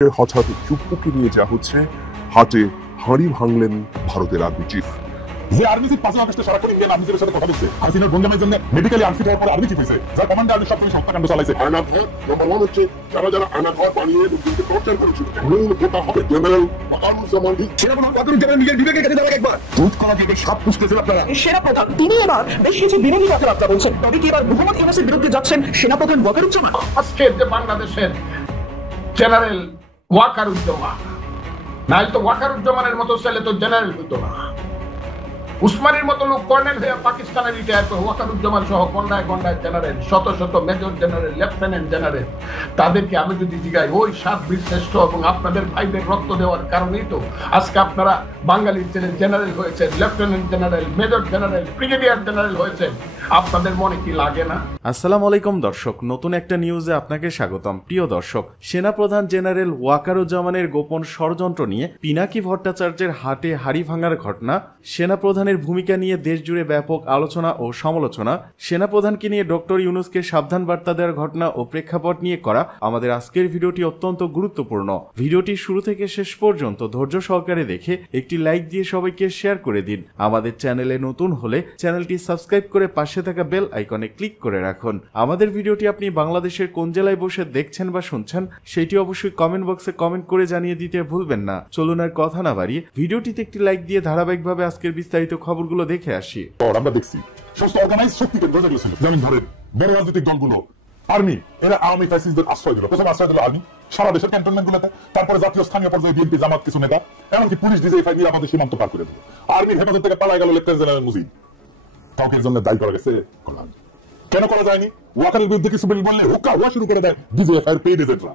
হঠাৎ চুপ্পুকে নিয়ে যা হচ্ছে, হাটে হাঁড়ি ভাঙলেন ভারতের আর্মি চিফ। যে আর্মি চিফ 5 আগস্টে সারাক্ষণ ইন্ডিয়ান আর্মি চিফের সাথে কথা বলছে, হাসিনার বঙ্গমের জন্য মেডিকেলি আনফিট হওয়ার পর আর্মি চিফ হয়েছে, যার কমান্ডে আর্মি সবসময় হত্যাকাণ্ড চালাইছে। আয়নাঘর নম্বর 1 হচ্ছে যারা যারা আয়নাঘর বানিয়ে লোকজনকে টর্চার করেছিল। মূল ভোটা হবে জেনারেল ওয়াকারুজ্জামান। জেনারেল নিজের বিবেকের কাছে যাওয়া একবার দুধ কলা থেকে সাপ পুষতেছেন আপনারা। সেনাপ্রধান তিনি এবার বেশ কিছু বিরোধী কথাবার্তা বলছেন, তবে কি এবার মোহাম্মদ ইউনূসের বিরুদ্ধে যাচ্ছেন সেনাপ্রধান ওয়াকারুজ্জামান? আজকের যে বাংলাদেশের জেনারেল ওয়াকারুজ্জামান, নাই তো ওয়াকারুজ্জামানের মতো ছেলে তো জেনারেল হইতো না। উসমানের মতো লোক কর্নেল হয়ে পাকিস্তানে রিটায়ার করে, ওয়াকারুজ্জামান সহ গন্ডায় গন্ডায় জেনারেল, শত শত মেজর জেনারেল, লেফটেন্যান্ট জেনারেল। তাদেরকে আমি যদি জিগাই, ওই 7 বীর শ্রেষ্ঠ এবং আপনাদের ভাইদের রক্ত দেওয়ার কারণেই তো আজকে আপনারা বাঙালির ছেলে জেনারেল হয়েছেন, lieutenant general, major general, brigadier general হয়েছেন। আপনাদের মনে কি লাগে না? আসসালামু আলাইকুম দর্শক, নতুন একটা নিউজে আপনাকে স্বাগতম। প্রিয় দর্শক, সেনাপ্রধান জেনারেল ওয়াকারুজ্জামানের গোপন ষড়যন্ত্র নিয়ে পিনাকি ভট্টাচার্যের হাটে হাড়ি ভাঙার ঘটনা, সেনাপ্রধানের ভূমিকা নিয়ে দেশজুড়ে ব্যাপক আলোচনা ও সমালোচনা, সেনাপ্রধানকে নিয়ে ডক্টর ইউনূসকে সাবধান বার্তা দেওয়ার ঘটনা ও প্রেক্ষাপট নিয়ে করা আমাদের আজকের ভিডিওটি অত্যন্ত গুরুত্বপূর্ণ। ভিডিওটি শুরু থেকে শেষ পর্যন্ত ধৈর্য সহকারে দেখে একটি লাইক দিয়ে সবাইকে শেয়ার করে দিন। আমাদের চ্যানেলে নতুন হলে চ্যানেলটি সাবস্ক্রাইব করে পাশে থাকা বেল আইকনে ক্লিক করে রাখুন। আমাদের ভিডিওটি আপনি বাংলাদেশের কোন জেলায় বসে দেখছেন বা শুনছেন সেটি অবশ্যই কমেন্ট বক্সে কমেন্ট করে জানিয়ে দিতে ভুলবেন না। চলুন আর কথা না বাড়িয়ে ভিডিওটিতে একটি লাইক দিয়ে ধারাবাহিকভাবে আজকের বিস্তারিত খবরগুলো দেখে আসি। আমরা দেখছি সমস্ত অর্গানাইজ শক্তিকে বোঝা গেছিল, যেমন ধরেন বড় রাজনৈতিক দলগুলো, আর্মি, এরা আওয়ামী ফ্যাসিস্টদের আশ্রয় দিল। প্রথম আশ্রয় দিল আর্মি সারা দেশের ক্যান্টনমেন্ট গুলোতে, তারপরে জাতীয় স্থানীয় পর্যায়ে বিএনপি জামাত কিছু নেতা, এমনকি পুলিশ ডিজিএফআই নিরাপদে সীমান্ত পার করে দিল। আর্মির হেফাজত থেকে পালায় গেল লেফটেন্যান্ট জেনারেল মুজিব। কাউকে জন্য দায়ী করা গেছে? কেন করা যায়নি? ওয়াকারের বিরুদ্ধে কিছু বললে হুক্কা হওয়া শুরু করে দেয় ডিজিএফআই এর পেইড এজেন্টরা।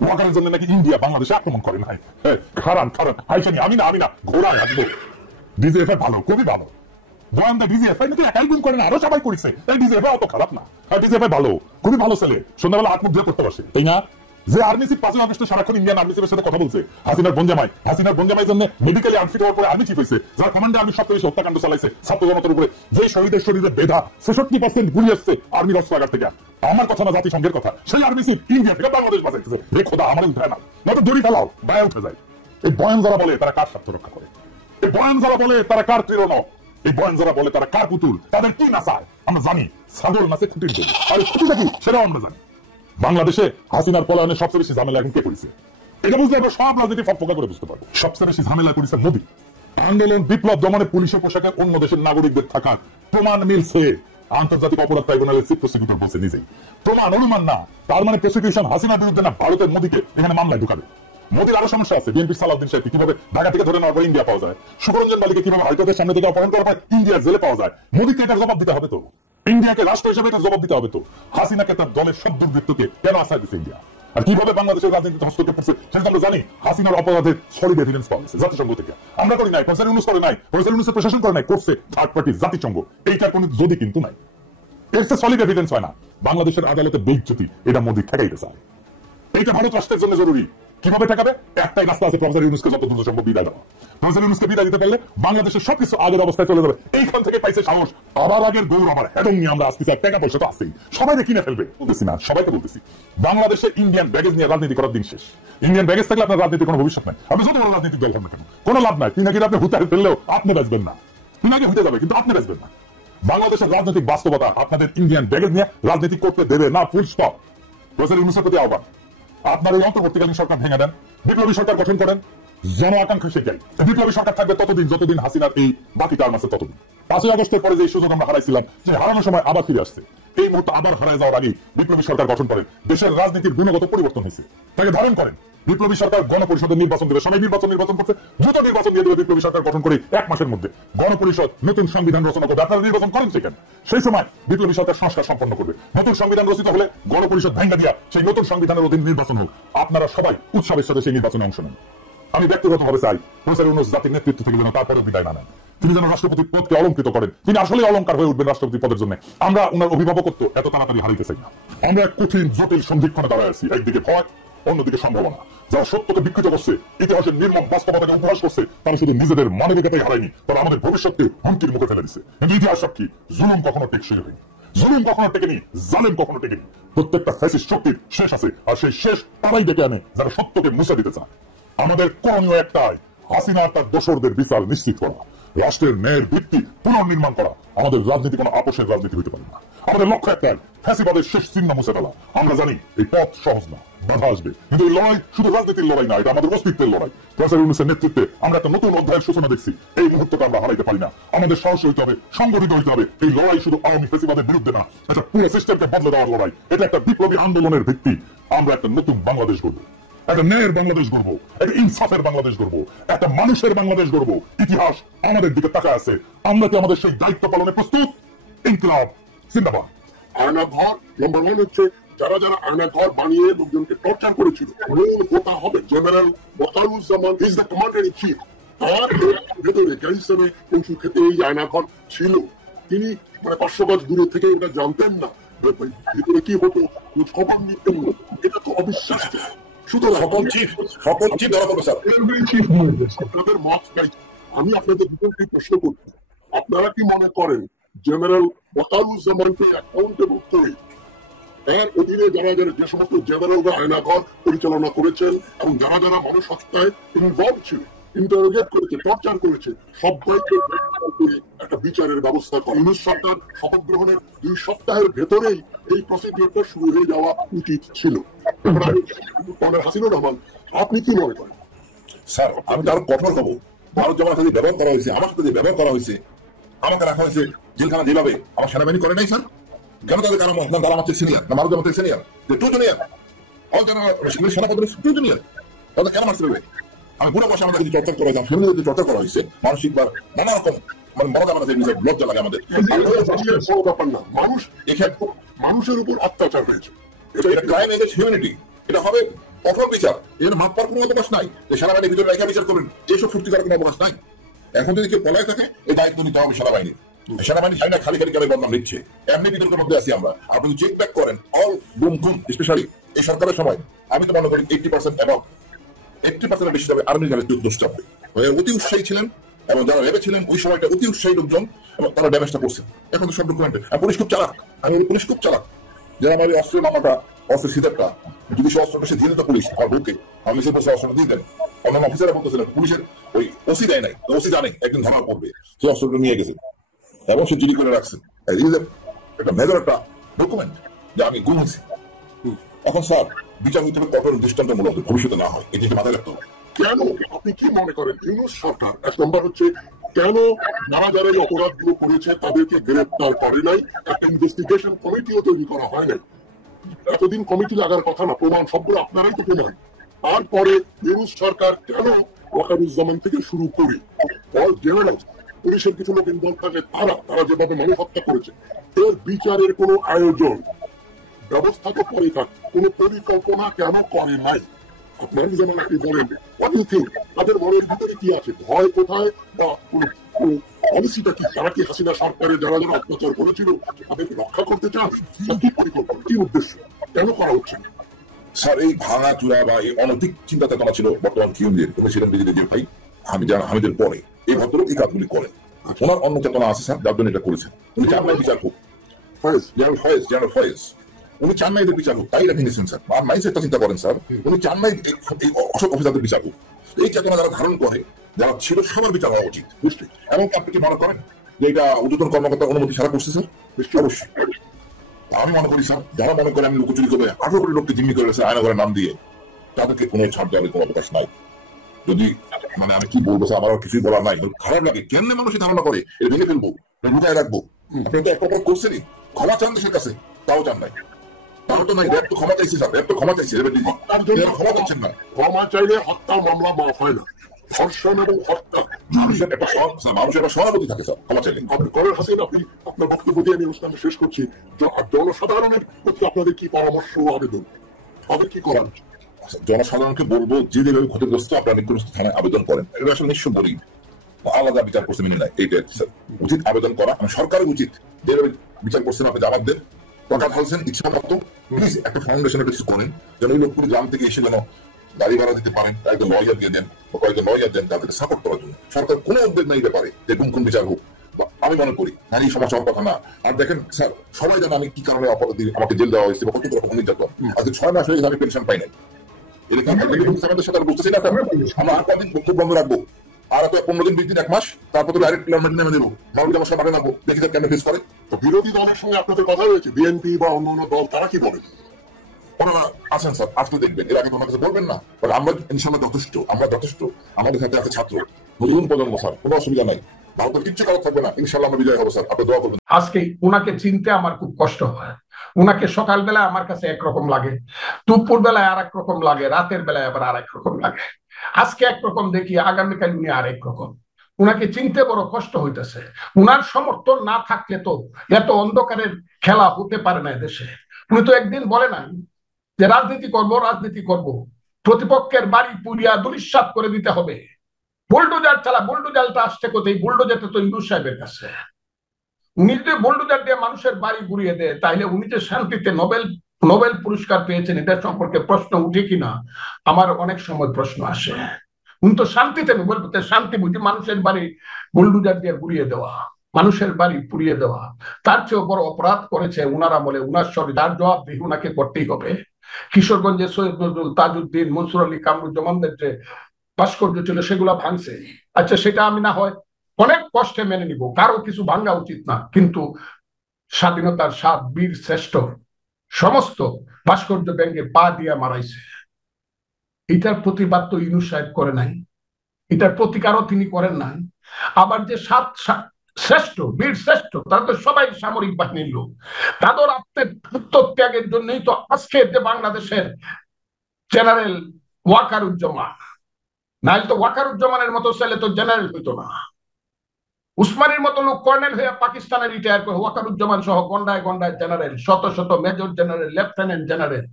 ওয়াকারের জন্য নাকি ইন্ডিয়া বাংলাদেশে আক্রমণ করে নাই। খারান হাইশানি আমি না ঘোড়া থাকবো। ডিজিএফআই ভালো, খুবই ভালো। গোয়েন্দা ডিজিএফআই নাকি একাই গুণ করে না, আরো সবাই করেছে। এই ডিজিএফআই অত খারাপ না, ডিজিএফআই ভালো, খুবই ভালো ছেলে। সন্ধ্যাবেলা আত্মুখ দিয়ে করতে পারছে, তাই না? যে আর্মি চিফ 5 আগস্টে সারাক্ষণ ইন্ডিয়ান আর্মি চিফের সাথে কথা বলছে, হাসিনার বঙ্গমাই জন্য মেডিকেলি আনফিট হওয়ার পরে আর্মি চিফ হয়েছে, যার কমান্ডে আর্মি সবচেয়ে বেশি হত্যাকাণ্ড চালাইছে ছাত্র জনতার উপরে, যে শহীদের শরীরে বেধা 66% গুলি আসছে আর্মির অস্ত্রাগার থেকে। আমার কথা না, জাতিসংঘের কথা। সেই আর্মি চিফ ইন্ডিয়া থেকে বাংলাদেশ বাঁচাইছে। রে খোদা, আমার উঠায় না, নয়তো দড়ি ফেলাও, বায়া উঠে যায়। এই বয়ান যারা বলে তারা কার স্বার্থ রক্ষা করে? এই বয়ান যারা বলে তারা কার প্রেরণা? এই বয়ান যারা বলে তারা কার পুতুল? তাদের কি নাচায় আমরা জানি। ছাগল নাচে খুঁটির জন্য, আর খুঁটিটা কি সেটাও আমরা জানি। বাংলাদেশে হাসিনার পলায়নে সবচেয়ে বেশি ঝামেলা এখন কে করেছে? এটা বুঝলে আমরা সব রাজনীতি ফকফকা করে বুঝতে পারবো। সবচেয়ে বেশি ঝামেলা করেছে মোদী। আন্দোলন বিপ্লব দমনে পুলিশের পোশাকে অন্য দেশের নাগরিকদের থাকার প্রমাণ মিলছে। আন্তর্জাতিক অপরাধ ট্রাইব্যুনালের চিফ প্রসিকিউটর বলছে নিজেই। প্রমাণ, অনুমান না। তার মানে প্রসিকিউশন হাসিনার বিরুদ্ধে না, ভারতের মোদীকে এখানে মামলায় ঢুকাবে। মোদীর আরো সমস্যা আছে। বিএনপি সালাউদ্দিন সাহেবকে কিভাবে ঢাকা থেকে ধরে নেওয়ার পর ইন্ডিয়া পাওয়া যায়, সুখরঞ্জন বালিকে কিভাবে হাইকোর্টের সামনে থেকে অপহরণ করার পর ইন্ডিয়ার জেলে পাওয়া যায়। মোদীকে এটার জবাব দিতে হবে তো, ইন্ডিয়াকে রাষ্ট্র হিসেবে এটা জবাব দিতে হবে তো। হাসিনাকে তার দলের সব দুর্বৃত্তকে কেন আশ্রয় দিচ্ছে ইন্ডিয়া? আর কিভাবে বাংলাদেশের রাজনীতিতে হস্তক্ষেপ করছে সেটা আমরা জানি। হাসিনার অপরাধের সলিড এভিডেন্স পাওয়া গেছে জাতিসংঘ থেকে। আমরা করি নাই, প্রফেসর ইউনূস করে নাই, প্রফেসর ইউনূসের প্রশাসন করে নাই, করছে থার্ড পার্টি জাতিসংঘ। এইটার কোনো যদি কিন্তু নাই, এর সলিড এভিডেন্স হয় না। বাংলাদেশের আদালতে বেইজ্জতি, এটা মোদী ঠেকাইতে চায়। এইটা ভারত রাষ্ট্রের জন্য জরুরি। কিভাবে ঠেকাবে? একটাই রাস্তা আছে, প্রফেসর ইউনূসকে যত দ্রুত সম্ভব বিদায় দেওয়া। প্রফেসর ইউনূসকে বিদায় দিতে পারলে বাংলাদেশের সবকিছু আগের অবস্থায় চলে যাবে। এইখান থেকে পাইছে সাহস, আবার আগের গৌরব, আবার হেডং নিয়ে আমরা আসতে চাই। টাকা পয়সা তো আছেই, সবাই কিনে ফেলবে। বলতেছি না, সবাইকে বলতেছি, বাংলাদেশে ইন্ডিয়ান ব্যাগেজ নিয়ে রাজনীতি করার দিন শেষ। ইন্ডিয়ান ব্যাগেজ থাকলে আপনার রাজনীতির কোনো ভবিষ্যৎ নাই। আপনি যত বড় রাজনীতিক দল হন না কেন, কোনো লাভ নাই। পিনাকির আপনি হুতায় ফেললেও আপনি বাঁচবেন না। পিনাকি হুতে যাবে, কিন্তু আপনি বাঁচবেন না। বাংলাদেশের রাজনৈতিক বাস্তবতা আপনাদের ইন্ডিয়ান ব্যাগেজ নিয়ে রাজনীতি করতে দেবে না, ফুল স্টপ। প্রফেসর ইউনূসের প্রতি আহ্বান, আপনার এই অন্তর্বর্তীকালীন সরকার ভেঙে দেন, বিপ্লবী সরকার গঠন করেন। জন আকাঙ্ক্ষা সেটাই, বিপ্লবী সরকার থাকবে ততদিন যতদিন হাসিনার এই বাকি টার্ম আছে ততদিন। 5 আগস্টের পরে যে সুযোগ আমরা হারাইছিলাম, যে হারানোর সময় আবার ফিরে আসছে। এই মুহূর্তে আবার হারায় যাওয়ার আগে বিপ্লবী সরকার গঠন করেন। দেশের রাজনীতির গুণগত পরিবর্তন হয়েছে, তাকে ধারণ করেন। বিপ্লবী সরকার গণপরিষদের নির্বাচন দেবে, সবাই নির্বাচন করছে, দ্রুত নির্বাচন দিয়ে দেবে। বিপ্লবী সরকার গঠন করে 1 মাসের মধ্যে গণপরিষদ নতুন সংবিধান রচনা করবে। আপনারা নির্বাচন করেন সেখানে, সেই সময় বিপ্লবী সরকার সংস্কার সম্পন্ন করবে। নতুন সংবিধান রচিত হলে গণপরিষদ ভেঙে দিয়া সেই নতুন সংবিধানের অধীন নির্বাচন হোক। আপনারা সবাই উৎসবের সাথে সেই নির্বাচনে অংশ নেন। আমি ব্যক্তিগতভাবে চাই প্রফেসর ইউনূস জাতির নেতৃত্ব থেকে যেন তারপরে বিদায় না নেন। তিনি যেন রাষ্ট্রপতির পদকে অলঙ্কৃত করেন। তিনি আসলে অলঙ্কার হয়ে উঠবেন রাষ্ট্রপতি পদের জন্য। আমরা উনার অভিভাবকত্ব এত তাড়াতাড়ি হারাইতে চাই না। আমরা কঠিন জটিল সন্ধিক্ষণে দাঁড়ায় আছি। একদিকে ভয়, অন্যদিকে সম্ভাবনা। যারা সত্যকে বিকৃত করছে, ইতিহাসের নির্মম বাস্তবতাকে উপহাস করছে, তারা শুধু নিজেদের মানবিকতাই হারায়নি, তারা আমাদের ভবিষ্যৎকে হুমকির মুখে ফেলে দিচ্ছে। কিন্তু ইতিহাস সাক্ষী, জুলুম কখনো টেকসই হয়নি। জুলুম কখনো টেকেনি, জালেম কখনো টেকেনি। প্রত্যেকটা ফ্যাসিস্ট শক্তির শেষ আছে, আর সেই শেষ তারাই ডেকে আনে যারা সত্যকে মুছে দিতে চায়। আমাদের করণীয় একটাই, হাসিনা তার দোসরদের বিচার নিশ্চিত করা, রাষ্ট্রের ন্যায়ের ভিত্তি পুনর্নির্মাণ করা। আমাদের রাজনীতি কোনো আপোষের রাজনীতি হইতে পারে না। আমাদের লক্ষ্য একটাই, ফ্যাসিবাদের শেষ চিহ্ন মুছে ফেলা। আমরা জানি এই পথ সহজ না, বাধা আসবে, কিন্তু এই লড়াই শুধু রাজনীতির লড়াই না, এটা আমাদের অস্তিত্বের লড়াই। প্রফেসর ইউনূসের নেতৃত্বে আমরা একটা নতুন অধ্যায়ের সূচনা দেখছি। এই মুহূর্তটা আমরা হারাইতে পারি না। আমাদের সাহস হইতে হবে, সংগঠিত হইতে হবে। এই লড়াই শুধু আওয়ামী ফ্যাসিবাদের বিরুদ্ধে না, এটা পুরো সিস্টেমকে বদলে দেওয়ার লড়াই। এটা একটা বিপ্লবী আন্দোলনের ভিত্তি। আমরা একটা নতুন বাংলাদেশ গড়ব, একটা ন্যায়ের বাংলাদেশ গড়ব, একটা ইনসাফের বাংলাদেশ গড়ব, একটা মানুষের বাংলাদেশ গড়ব। ইতিহাস আমাদের দিকে তাকায় আছে। আমরা কি আমাদের সেই দায়িত্ব পালনে প্রস্তুত? ইনকিলাব জিন্দাবাদ। আয়নাঘর নম্বর 1 হচ্ছে যারা যারা আয়নাঘর বানিয়ে লোকজনকে টর্চার করেছিল। মূল হোতা হবে general Wakeruzzaman, is the commander in chief. তার ভেতরে গ্যারিসনে পশুর ক্ষেত্রে এই আয়নাঘর ছিল। তিনি মানে 500 গজ দূরে থেকে এটা জানতেন না ভিতরে কি হতো, খোঁজ খবর নিতেন। এটা তো অবিশ্বাস্য। সুতরাং আপনাদের মত চাই। আমি আপনাদের দুজনকে প্রশ্ন করছি, আপনারা কি মনে করেন জেনারেল ওয়াকারুজ্জামানকে অ্যাকাউন্টেবল করে এর অধীনে যারা যারা যে সমস্ত জেনারেলরা আয়নাঘর পরিচালনা করেছেন এবং যারা যারা মানুষ হত্যায় ইনভলভ ছিল, ইন্টারোগেট করেছে, টর্চার করেছে, সবাইকে একটা বিচারের ব্যবস্থা করে। ইউনূস সরকার শপথ গ্রহণের 2 সপ্তাহের ভেতরেই এই প্রসিডিওরটা শুরু হয়ে যাওয়া উচিত ছিল। হাসিনুর রহমান, আপনি কি মনে করেন? স্যার, আমি তার কঠোর হবো। ভারত যেমন সাথে ব্যবহার করা হয়েছে, আমার সাথে ব্যবহার করা হয়েছে, আমাকে রাখা হয়েছে জেলখানা যেভাবে, আমার সেনাবাহিনী করে নাই স্যার। কেন তাদের কারণ না তারা আমার সিনিয়র, না ভারত আমাদের সিনিয়র, টু জুনিয়র, সেনাপতি টু জুনিয়র, তাদের কেন মারতে হবে? আমি পুরো বসে আমাদের চর্চা করা হয়েছে, ফ্যামিলি চর্চা করা হয়েছে, মানসিক বা নানা রকম মানে মনে আমাদের লজ্জা লাগে আমাদের। ব্যাপার না, মানুষ এখানে মানুষের উপর অত্যাচার হয়েছে, এটা ক্রাইম এগেইনস্ট হিউম্যানিটি। এটা হবে কঠোর বিচার, এর মাপ পাওয়ার কোনো অবকাশ নাই। সেনাবাহিনীর ভিতরে রেখে বিচার করবেন, এইসব সত্যি করার কোনো অবকাশ নাই। এখন যদি কেউ পলায় থাকে, এই দায়িত্ব নিতে হবে সেনাবাহিনী। সেনাবাহিনী জানি না খালি খালি কেন বদনাম নিচ্ছে, এমনি বিতর্কের মধ্যে আছি আমরা। আপনি চেক ব্যাক করেন অল গুম খুম, স্পেশালি এই সরকারের সময় আমি তো মনে করি 80% এবং 80% বেশি যাবে আর্মি যাবে দুষ্ট হবে। অতি উৎসাহী ছিলেন এবং যারা ভেবেছিলেন ওই সময়টা অতি উৎসাহী লোকজন এবং তারা ড্যামেজটা করছেন। এখন তো সব ডকুমেন্টে পুলিশ খুব চালাক, আমি পুলিশ খুব চালাক। যারা আমার অস্ত্রের মামাটা, অস্ত্রের সিদ্ধারটা যদি সে অস্ত্রটা সে দিয়ে দিত পুলিশ আমার বুকে, আমি সে বসে অস্ত্রটা দিয়ে দেন। অন্যান্য অফিসাররা বলতেছিলেন পুলিশের ওই ওসি দেয় নাই, ওসি জানে একদিন ধরা পড়বে, সে অস্ত্রটা নিয়ে গেছে এবং সে চুরি করে রাখছে। একটা মেজর একটা ডকুমেন্ট যে আমি গুম হয়েছি। এখন স্যার বিচার হইতে হবে কঠোর দৃষ্টান্তমূলক, ভবিষ্যতে না হয়, এই জিনিসটা মাথায় রাখতে হবে। কেন আপনি কি মনে করেন ইউনূস সরকার 1 নম্বর হচ্ছে কেন যারা যারা এই অপরাধগুলো করেছে তাদেরকে গ্রেফতার করে নাই? একটা ইনভেস্টিগেশন কমিটিও তৈরি করা হয় নাই। এতদিন কমিটি লাগার কথা না, প্রমাণ সবগুলো আপনারাই তো প্রমাণ। তারপরে ইউনূস সরকার কেন ওয়াকারুজ্জামান থেকে শুরু করে অল জেনারেল পুলিশের কিছু লোক ইনভলভ থাকে, তারা যেভাবে মানুষ হত্যা করেছে, এর বিচারের কোনো আয়োজন ব্যবস্থা তো করে থাকে, কোনো পরিকল্পনা কেন করে নাই? আপনারা যেমন আপনি বলেন তাদের মনের ভিতরে কি আছে, ভয় কোথায় বা পলিসিটা কি? তারা কি হাসিনা সরকারের যারা যারা অত্যাচার করেছিল তাদেরকে রক্ষা করতে চান? কি পরিকল্পনা, কি উদ্দেশ্য, কেন করা হচ্ছে? স্যার এই ভাঙা চূড়া বা এই অনৈতিক চিন্তা চেতনা ছিল বর্তমান কিউমদের প্রেসিডেন্ট যে ভাই হামিদের পরে এই ভদ্রলোক এই কাজগুলি করেন। ওনার অন্য চেতনা আছে স্যার, যার জন্য এটা করেছেন। উনি চান নাই বিচার হোক, জেনারেল ফয়েজ উনি চান নাই এদের বিচার হোক, তাই রেখে নিয়েছেন স্যার। আর মাইন্ডসেটটা চিন্তা করেন স্যার, উনি চান নাই এই অসৎ অফিসারদের বিচার হোক। এই চেতনা যারা ধারণ করে, যারা ছিল, সবার বিচার হওয়া উচিত। নিশ্চয়ই। এবং আপনি কি মনে করেন যে এটা ঊর্ধ্বতন কর্মকর্তার অনুমতি ছাড়া করছে স্যার? নিশ্চয়ই, অবশ্যই। আমি মনে করি স্যার, যারা মনে করে আমি লুকোচুরি করে 18 কোটি লোককে জিম্মি করে গেছে আয়নাঘরের নাম দিয়ে, তাদেরকে কোনো ছাড় দেওয়ার কোনো অবকাশ নাই। যদি মানে আমি কি বলবো স্যার, আমার কিছুই বলার নাই। খারাপ লাগে, কেন মানুষের ধারণা করে এটা ভেঙে ফেলবো, লুকায় রাখবো। আপনি তো একটা অপরাধ করছেনই, ক্ষমা চান দেশের কাছে, তাও চান নাই। তাও তো নাই, র্যাব তো ক্ষমা চাইছে স্যার, র্যাব তো ক্ষমা চাইছে, ক্ষমা চাচ্ছেন না। ক্ষমা চাইলে হত্যা মামলা মাফ হয় না, ধর্ষণ এবং হত্যা। মানুষের একটা সহানুভূতি থাকে স্যার ক্ষমা চাইলে। করেন হাসিন, আপনি আপনার বক্তব্য দিয়ে আমি অনুষ্ঠানটা শেষ করছি। জনসাধারণের প্রতি আপনাদের কি পরামর্শ, আবেদন, তাদের কি করার? জনসাধারণকে বলবো যে যেভাবে ক্ষতিগ্রস্ত আপনারা নিকটস্থ থানায় আবেদন করেন। এটা আসলে নিঃস্ব বলি আলাদা বিচার করছে মেনে নেয়, এইটা উচিত আবেদন করা। সরকারের উচিত যেভাবে বিচার করছেন আপনি জামাতদের টাকা ঢালছেন ইচ্ছা মতো, প্লিজ একটা ফাউন্ডেশনের কিছু করেন যেন ওই লোকগুলি গ্রাম থেকে এসে যেন গাড়ি ভাড়া দিতে পারেন, একজন লয়ার দিয়ে দেন বা কয়েকজন লয়ার দেন তাদেরকে সাপোর্ট করার জন্য। সরকার কোনো উদ্যোগ নেই ব্যাপারে যে গুম খুন বিচার হোক। আমি মনে করি নারী সমস্যা হওয়ার কথা না। আর দেখেন স্যার, সবাই জানে আমি কি কারণে অপরাধী, আমাকে জেল দেওয়া হয়েছে বা কত রকম নির্যাতন। আজকে 6 মাস হয়ে গেছে আমি পেনশন পাই নাই। এরকম আমাদের সাথে বুঝতেছি না, আমরা আর কদিন বক্তব্য বন্ধ রাখবো? আর 15 দিন 20 দিন 1 মাস, তারপর তো ডাইরেক্ট প্ল্যান নেমে দেবো, নর্মালি আমার সবাই নামবো, দেখি তার কেন ফেস করে। তো বিরোধী দলের সঙ্গে আপনাদের কথা হয়েছে, বিএনপি বা অন্যান্য দল, তারা কি বলেন? ওনারা আছেন স্যার, আজকে দেখবেন, এর আগে তো ওনার কাছে বলবেন না। আমরা ইনশাল্লাহ যথেষ্ট, আমরা যথেষ্ট, আমাদের সাথে আছে ছাত্র নতুন প্রজন্ম স্যার, কোনো অসুবিধা নাই, ভারতের কিচ্ছু করার থাকবে না, ইনশাল্লাহ আমরা বিজয় হবো স্যার, আপনি দোয়া করবেন। আজকে উনাকে চিনতে আমার খুব কষ্ট হয়। উনাকে সকালবেলা আমার কাছে একরকম লাগে, দুপুর বেলায় আর এক রকম লাগে, রাতের বেলায় আবার আর এক রকম লাগে। আজকে একরকম দেখি, আগামীকাল উনি আর এক রকম। উনাকে চিনতে বড় কষ্ট হইতেছে। উনার সমর্থন না থাকলে তো এত অন্ধকারের খেলা হতে পারে না দেশে। উনি তো একদিন বলে নাই যে রাজনীতি করব, রাজনীতি করব, প্রতিপক্ষের বাড়ি পুড়িয়া দুলিশ্বাত করে দিতে হবে। বুলডোজার চালা, বুলডোজারটা আসছে কোথায়? বুলডোজারটা তো ইউনূস সাহেবের কাছে। উনি যদি বুলডোজার দিয়ে মানুষের বাড়ি গুড়িয়ে দেয়, তাহলে উনি যে শান্তিতে নোবেল পুরস্কার পেয়েছেন, এটা সম্পর্কে প্রশ্ন উঠে কিনা আমার অনেক সময় প্রশ্ন আসে। উনি তো শান্তিতে নোবেল পেতে, শান্তি বুঝি মানুষের বাড়ি বুলডোজার দিয়ে গুড়িয়ে দেওয়া, মানুষের বাড়ি পুড়িয়ে দেওয়া, তার চেয়েও বড় অপরাধ করেছে উনারা বলে উনার সঙ্গে তার জবাবদিহি উনাকে করতেই হবে। কিশোরগঞ্জে সৈয়দ নজরুল, তাজউদ্দিন, মনসুর আলী, কামরুজ্জামানদের যে ভাস্কর্য ছিল সেগুলো ভাঙছে। আচ্ছা, সেটা আমি না হয় অনেক কষ্টে মেনে নিব, কারো কিছু ভাঙ্গা উচিত না, কিন্তু স্বাধীনতার 7 বীর শ্রেষ্ঠ সমস্ত ভাস্কর্য ব্যাংকে পা দিয়ে মারাইছে। এটার প্রতিবাদ তো ইউনূস সাহেব করে নাই, এটার প্রতিকারও তিনি করেন নাই। আবার যে 7 শ্রেষ্ঠ বীর শ্রেষ্ঠ, তারা তো সবাই সামরিক বাহিনীর লোক, তাদের আত্মত্যাগের জন্যই তো আজকে যে বাংলাদেশের জেনারেল ওয়াকারুজ্জামান, নাইলে তো ওয়াকারুজ্জামানের মতো ছেলে তো জেনারেল হইতো না। উসমানীর মতো লোক কর্নেল হয়ে পাকিস্তানে রিটায়ার করে, ওয়াকারুজ্জামান সহ গন্ডায় গন্ডায় জেনারেল, শত শত মেজর জেনারেল, লেফটেন্যান্ট জেনারেল,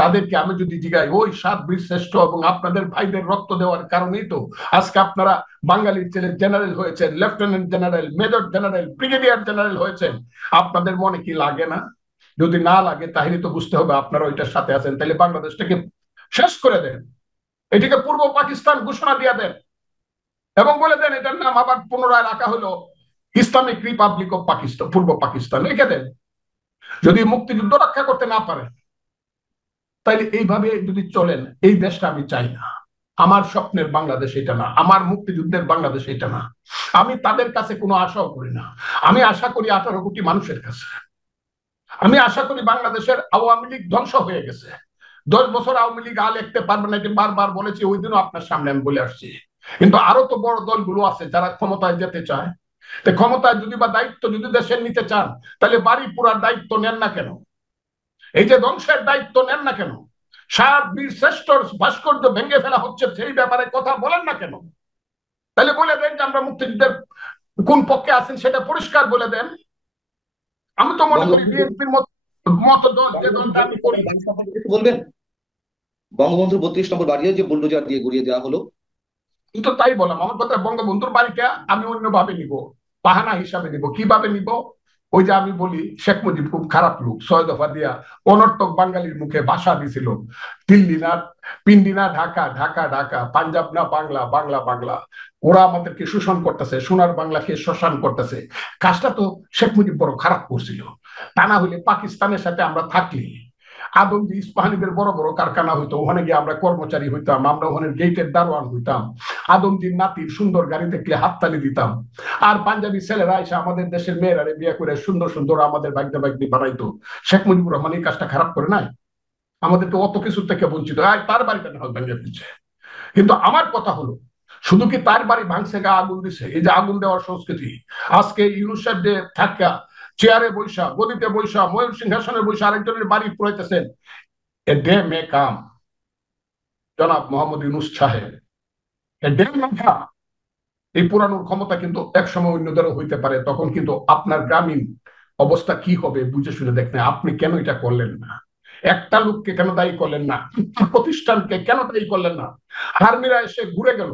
তাদেরকে আমি যদি জিগাই ওই 7 বীর শ্রেষ্ঠ এবং আপনাদের ভাইদের রক্ত দেওয়ার কারণেই তো আজকে আপনারা বাঙালির ছেলে জেনারেল হয়েছেন, lieutenant general, major general, brigadier general হয়েছেন। আপনাদের মনে কি লাগে না? যদি না লাগে তাহলে তো বুঝতে হবে আপনারা ওইটার সাথে আছেন। তাহলে বাংলাদেশটাকে শেষ করে দেন, এটিকে পূর্ব পাকিস্তান ঘোষণা দিয়ে দেন এবং বলে দেন এটার নাম আবার পুনরায় রাখা হলো ইসলামিক রিপাবলিক অফ পাকিস্তান, পূর্ব পাকিস্তান লিখে দেন। যদি মুক্তিযুদ্ধ রক্ষা করতে না পারে, তাইলে এইভাবে যদি চলেন, এই দেশটা আমি চাই না। আমার স্বপ্নের বাংলাদেশ এটা না, আমার মুক্তিযুদ্ধের বাংলাদেশ এটা না। আমি তাদের কাছে কোনো আশাও করি না। আমি আশা করি 18 কোটি মানুষের কাছে। আমি আশা করি বাংলাদেশের আওয়ামী লীগ ধ্বংস হয়ে গেছে। 10 বছর আওয়ামী লীগ লিখতে পারবে না, এটা বারবার বলেছি, ওই দিনও আপনার সামনে আমি বলে আসছি। কিন্তু আরো তো বড় দলগুলো আছে যারা ক্ষমতায় যেতে চায়। ক্ষমতায় যদি বা দায়িত্ব যদি দেশের নিতে চান, তাহলে বাড়ি পুরার দায়িত্ব নেন না কেন? এই যে ধ্বংসের দায়িত্ব নেন না কেন? 7 বীর শ্রেষ্ঠ ভাস্কর্য ভেঙে ফেলা হচ্ছে, সেই ব্যাপারে কথা বলেন না কেন? তাহলে বলে দেন যে আমরা মুক্তিযুদ্ধের কোন পক্ষে আছেন, সেটা পরিষ্কার বলে দেন। আমি তো মনে করি বিএনপির মতো দল, যে দলটা আমি করি। বলবেন বঙ্গবন্ধু 32 নম্বর বাড়িও যে বুলডোজার দিয়ে গুড়িয়ে দেওয়া হলো, কিন্তু তাই বললাম, আমার কথা বঙ্গবন্ধুর বাড়িটা আমি অন্যভাবে নিব, বাহানা হিসাবে নিব। কিভাবে নিব? ওই যে আমি বলি শেখ মুজিব খুব খারাপ লোক, 6 দফা দিয়া অনর্থক বাঙালির মুখে ভাষা দিছিল, দিল্লি না পিন্ডি না ঢাকা, ঢাকা ঢাকা, পাঞ্জাব না বাংলা, বাংলা বাংলা। ওরা আমাদেরকে শোষণ করতেছে, সোনার বাংলাকে শোষণ করতেছে। কাজটা তো শেখ মুজিব বড় খারাপ করছিল। তা না হলে পাকিস্তানের সাথে আমরা থাকলে আদমজি ইস্পাহানিদের বড় বড় কারখানা হইতো, ওখানে গিয়ে আমরা কর্মচারী হইতাম, আমরা ওখানে গেটের দারোয়ান হইতাম, আদমজির নাতির সুন্দর গাড়ি দেখলে হাততালি দিতাম। আর পাঞ্জাবি ছেলেরা এসে আমাদের দেশের মেয়েরারে বিয়ে করে সুন্দর সুন্দর আমাদের বাগদা বাগদি বানাইতো। শেখ মুজিবুর রহমান এই কাজটা খারাপ করে নাই, আমাদেরকে অত কিছু থেকে বঞ্চিত। তার বাড়িটা না হয় ভেঙে দিচ্ছে, কিন্তু আমার কথা হলো শুধু কি তার বাড়ি ভাঙছে, গা আগুন দিছে? এই যে আগুন দেওয়ার সংস্কৃতি, আজকে ইউনূস সাহেব যে থাকা চেয়ারে বৈশা, গদিতে বৈশা, ময়ূর সিংহাসনে বৈশা আরেকজনের বাড়ি পুরাইতেছেন, এ ডে মে কাম জনাব মোহাম্মদ ইউনূস সাহেব, এ ডে মে কাম। এই পুরানোর ক্ষমতা কিন্তু একসময় অন্যদেরও হইতে পারে, তখন কিন্তু আপনার গ্রামীণ অবস্থা কি হবে বুঝে শুনে দেখেন। আপনি কেন এটা করলেন না? একটা লোককে কেন দায়ী করলেন না? প্রতিষ্ঠানকে কেন দায়ী করলেন না? আর্মিরা এসে ঘুরে গেল,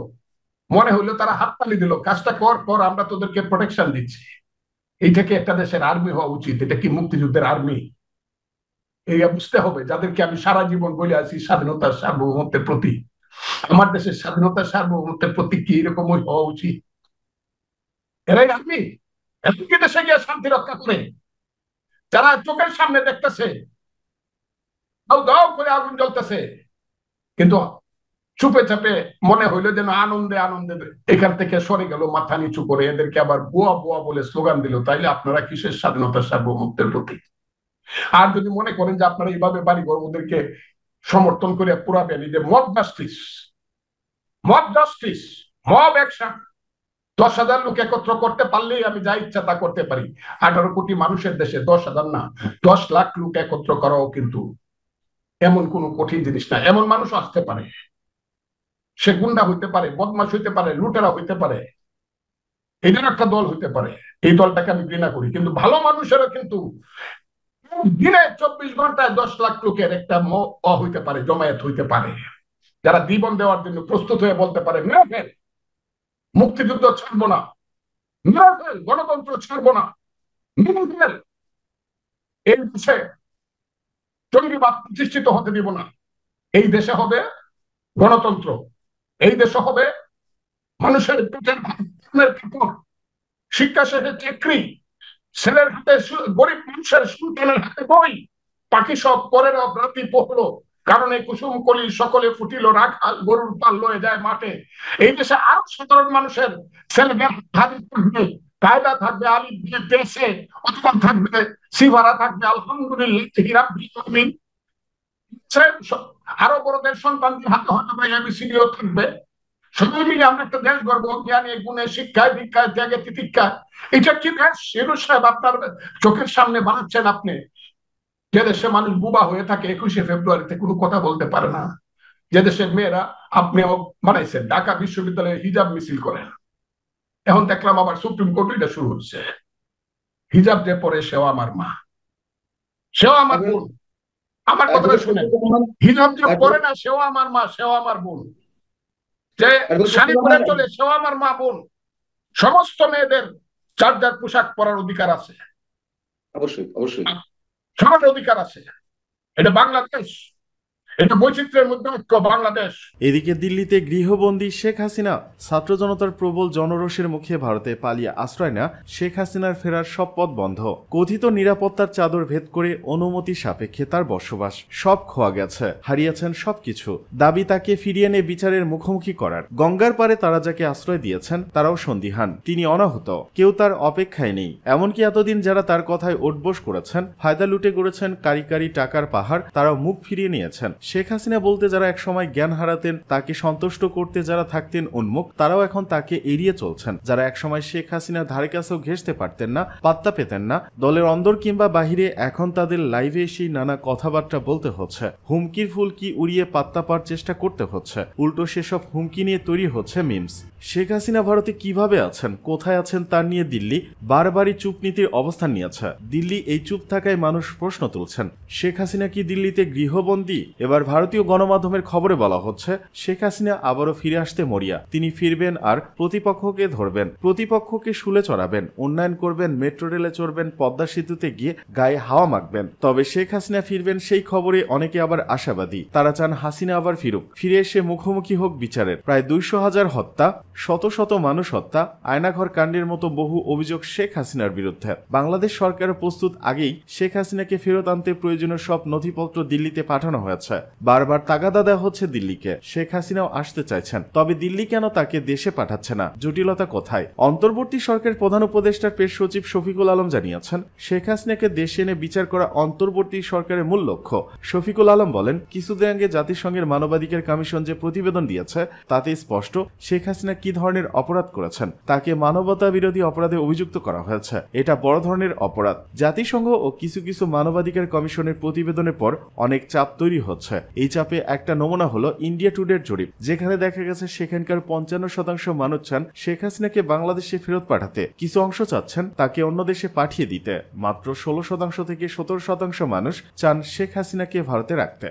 মনে হইলো তারা হাততালি দিল, কাজটা কর, আমরা তোদেরকে প্রোটেকশন দিচ্ছি। এইটাকে একটা দেশের আর্মি হওয়া উচিত? এটা কি মুক্তিযুদ্ধের আর্মি? এই বুঝতে হবে যাদেরকে আমি সারা জীবন বলে আছি স্বাধীনতার সার্বভৌমত্বের প্রতি। আমার দেশের স্বাধীনতার সার্বভৌমত্বের প্রতি কি এরকম হওয়া উচিত? এরাই আর্মি? এমনকি দেশে গিয়ে শান্তি রক্ষা করে যারা চোখের সামনে দেখতেছে দাও দাও করে আগুন জ্বলতেছে, কিন্তু চুপে চাপে মনে হইলো যেন আনন্দে আনন্দে এখান থেকে সরে গেল, মাথা নিচু করে এদেরকে আবার বুয়া বুয়া বলে স্লোগান দিল। তাইলে আপনারা কিসের স্বাধীনতার সার্বভৌমত্বের প্রতি? আর যদি মনে করেন যে আপনারা এইভাবে বাড়িঘর ওদেরকে সমর্থন করে পুরাবেন, এই যে mob justice, mob justice, mob action, 10,000 লোক একত্র করতে পারলেই আমি যা ইচ্ছা তা করতে পারি। 18 কোটি মানুষের দেশে 10,000 না 10 লাখ লোক একত্র করাও কিন্তু এমন কোন কঠিন জিনিস না। এমন মানুষ আসতে পারে, সে গুন্ডা হইতে পারে, বদমাশ হইতে পারে, লুটেরা হইতে পারে, এদের একটা দল হইতে পারে, এই দলটাকে আমি ঘৃণা করি। কিন্তু ভালো মানুষেরও কিন্তু দিনে 24 ঘন্টায় 10 লাখ লোকের একটা হইতে পারে, জমায়েত হইতে পারে, যারা জীবন দেওয়ার জন্য প্রস্তুত হয়ে বলতে পারে মুক্তিযুদ্ধ ছাড়বো না, গণতন্ত্র ছাড়বো না, এই দেশে জঙ্গিবাদ প্রতিষ্ঠিত হতে দিব না, এই দেশে হবে গণতন্ত্র, এই দেশে হবে মানুষের পেটের কাপড়, শিক্ষা শেষে চাকরি, ছেলের হাতে গরিব মানুষের সন্তানের হাতে বই, পাখি সব পরের রাতি পড়লো, কারণে কুসুম কলি সকলে ফুটিল, রাখাল গরুর পাল লয়ে যায় মাঠে। এই দেশে আরো সাধারণ মানুষের ছেলেদের হাতে থাকবে কায়দা, থাকবে আলিফ দিয়ে দেশে, অথবা থাকবে সিভারা, থাকবে আলহামদুলিল্লাহ, আরো বড়দের সন্তানদের হাতে হয়তো বা এবিসিডিও থাকবে। সবাই মিলে আমরা একটা দেশ গর্ব, জ্ঞানে গুণে শিক্ষায় দীক্ষায় ত্যাগে তিতিক্ষা। এটা কি দেশ শিরুর সাহেব আপনার চোখের সামনে বানাচ্ছেন আপনি? যে দেশে মানুষ বুবা হয়ে থাকে 21শে ফেব্রুয়ারিতে কোনো কথা বলতে পারে না, যে দেশের মেয়েরা আপনিও বানাইছেন ঢাকা বিশ্ববিদ্যালয়ে হিজাব মিছিল করেন। এখন দেখলাম আবার সুপ্রিম কোর্ট এটা শুরু হচ্ছে, হিজাব যে পরে সেও আমার মা, সেও আমার বোন। আমার কথাটা শুনেন, হিজাব যে পরে না সেও আমার মা, সেও আমার বোন, যে শাড়ি পরে চলে সেও আমার মা বোন। সমস্ত মেয়েদের যার যার পোশাক পরার অধিকার আছে, অবশ্যই অবশ্যই সবার অধিকার আছে। এটা বাংলাদেশ, এটা বৈচিত্র্যের মধ্যে ঐক্য বাংলাদেশ। এদিকে দিল্লিতে গৃহবন্দী শেখ হাসিনা, ছাত্র জনতার প্রবল জনরোষের মুখে ভারতে পালিয়ে আশ্রয় না শেখ হাসিনার ফেরার সব পথ বন্ধ। কথিত নিরাপত্তার চাদর ভেদ করে অনুমতি সাপেক্ষে তার বসবাস, সব খোয়া গেছে, হারিয়েছেন সবকিছু। দাবি তাকে ফিরিয়ে এনে বিচারের মুখোমুখি করার। গঙ্গার পারে তারা যাকে আশ্রয় দিয়েছেন তারাও সন্দিহান, তিনি অনাহত, কেউ তার অপেক্ষায় নেই। এমনকি এতদিন যারা তার কথায় ওঠবোস করেছেন, ফায়দা লুটে করেছেন কারি কারি টাকার পাহাড়, তারাও মুখ ফিরিয়ে নিয়েছেন। শেখ হাসিনা বলতে যারা একসময় জ্ঞান হারাতেন, তাকে সন্তুষ্ট করতে যারা থাকতেন উন্মুখ, তারাও এখন তাকে এড়িয়ে চলছেন। যারা একসময় শেখ হাসিনার ধারে কাছেও ঘেঁষতে পারতেন না, পাত্তা পেতেন না, দলের অন্দর কিংবা বাহিরে, এখন তাদের লাইভে এসেই নানা কথাবার্তা বলতে হচ্ছে, হুমকির ফুলকি উড়িয়ে পাত্তা পাওয়ার চেষ্টা করতে হচ্ছে। উল্টো সেসব হুমকি নিয়ে তৈরি হচ্ছে মিমস। শেখ হাসিনা ভারতে কিভাবে আছেন, কোথায় আছেন তা নিয়ে দিল্লি বারবারই চুপ নীতির অবস্থান নিয়েছে। দিল্লি এই চুপ থাকায় মানুষ প্রশ্ন তুলছেন, শেখ হাসিনা কি দিল্লিতে গৃহবন্দী? এবার ভারতীয় গণমাধ্যমের খবরে বলা হচ্ছে শেখ হাসিনা আবারও ফিরে আসতে মরিয়া। তিনি ফিরবেন আর প্রতিপক্ষকে ধরবেন, প্রতিপক্ষকে শুলে চড়াবেন, উন্নয়ন করবেন, মেট্রো রেলে চড়বেন, পদ্মা সেতুতে গিয়ে গায়ে হাওয়া মাখবেন। তবে শেখ হাসিনা ফিরবেন সেই খবরে অনেকে আবার আশাবাদী। তারা চান হাসিনা আবার ফিরুক, ফিরে এসে মুখোমুখি হোক বিচারের। প্রায় 200,000 হত্যা, শত শত মানুষ হত্যা, আয়নাঘর কাণ্ডের মতো বহু অভিযোগ শেখ হাসিনার বিরুদ্ধে। বাংলাদেশ সরকার প্রস্তুত আগেই শেখ হাসিনাকে ফেরত আনতে প্রয়োজনীয় সব নথিপত্র দিল্লিতে পাঠানো হয়েছে। বারবার তাগাদা দেওয়া হচ্ছে দিল্লিকে, শেখ হাসিনাও আসতে চাইছেন, তবে দিল্লি কেন তাকে দেশে পাঠাচ্ছে না? জটিলতা কোথায়? অন্তর্বর্তী সরকারের প্রধান উপদেষ্টার পেশ সচিব শফিকুল আলম জানিয়েছেন, শেখ হাসিনাকে দেশে এনে বিচার করা অন্তর্বর্তী সরকারের মূল লক্ষ্য। শফিকুল আলম বলেন, কিছুদিন আগে জাতিসংঘের মানবাধিকার কমিশন যে প্রতিবেদন দিয়েছে তাতে স্পষ্ট শেখ হাসিনা কি ধরনের অপরাধ করেছেন। তাকে মানবতা বিরোধী অপরাধে অভিযুক্ত করা হয়েছে। এটা বড় ধরনের অপরাধ। জাতিসংঘ ও কিছু কিছু মানবাধিকার কমিশনের প্রতিবেদনের পর অনেক চাপ তৈরি হচ্ছে। এই চাপে একটা নমুনা হলো ইন্ডিয়া টুডের জরিপ, যেখানে দেখা গেছে সেখানকার 55% মানুষ চান শেখ হাসিনাকে বাংলাদেশে ফেরত পাঠাতে, কিছু অংশ চাচ্ছেন তাকে অন্য দেশে পাঠিয়ে দিতে। মাত্র 16% থেকে 17% মানুষ চান শেখ হাসিনাকে ভারতে রাখতে।